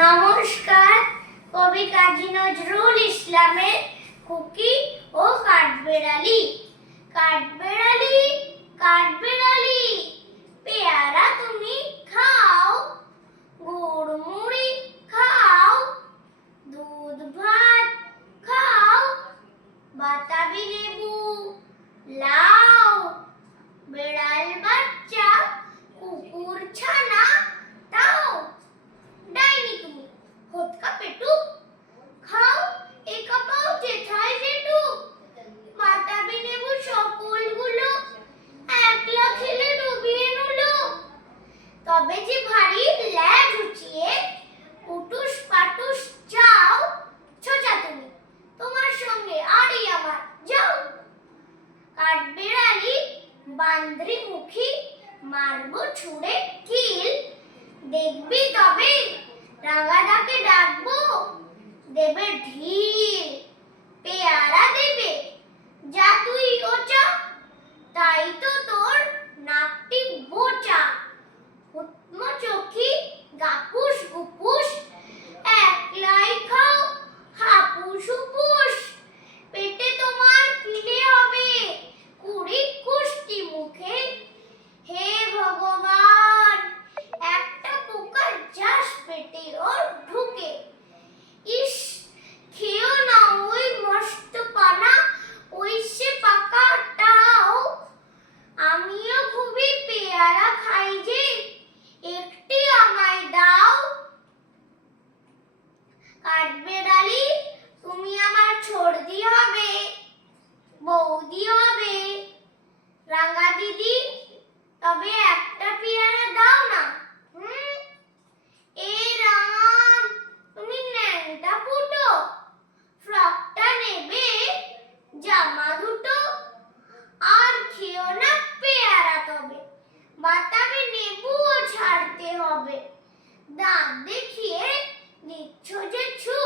নমস্কার। কবি কাজী নজরুল ইসলামের খুকি ও কাঠবেড়ালি। কাঠবেড়ালি, কাঠবেড়ালি, পেয়ারা তুমি খাও, গুড় মুড়ি খাও, দুধ ভাত খাও, বাতাবি লেবু লাও, বেড়াল বাচ্চা কুকুর ছানা তাও। ডাইনি তুমি হোতকা পেটুক, খাও একা পাও যেথায় যেটুক। বাতাবি লেবু সকলগুলো একলা খেলে ডুবিয়ে নুলো। তবে যে ভারী ল্যাজ উঁচিয়ে উটুস পাটুস যাও, ছোচা তুমি তোমার সঙ্গে আরই আমার যাও। কাঠবেড়ালি বান্দ্রি মুখী, মারবো ছুঁড়ে কিল। দেখবি তবে রাঙাদাকে ডাকবো, দেবে ঢিল। পেয়ারা দেবে যা তুই ওচা, তাই তো তোর নাকটি বোচা। হুৎমচোখী গাপুস গুপুস, একলাই খাও হাপুস হুপুস। পেটে তোমার পিলে হবে কুড়ি কুষ্টি মুখে। হে ভগবান, একটা পোকা যাস পেটে ওর ঢুকে। ইস, খেও না ওই মস্ত পানা, ওই সে পাকাটাও। আমিও খুবই পেয়ারা খাই যে, একটি আমায় দাও। কাঠবেড়ালি তুমি আমার ছর্দি হবে, বৌদি হবে। রাঙা দিদি তবে একটা পেয়ারা দাও না। এ রাম, তুমি ন্যাংটা ফুটো, ফ্রকটা নেবে জামা দুটো। আর খেও না পেয়ারা তবে, বাতাবি লেবুও ছাড়তে হবে। দাঁত দেখিয়ে দিচ্ছ যে ছু,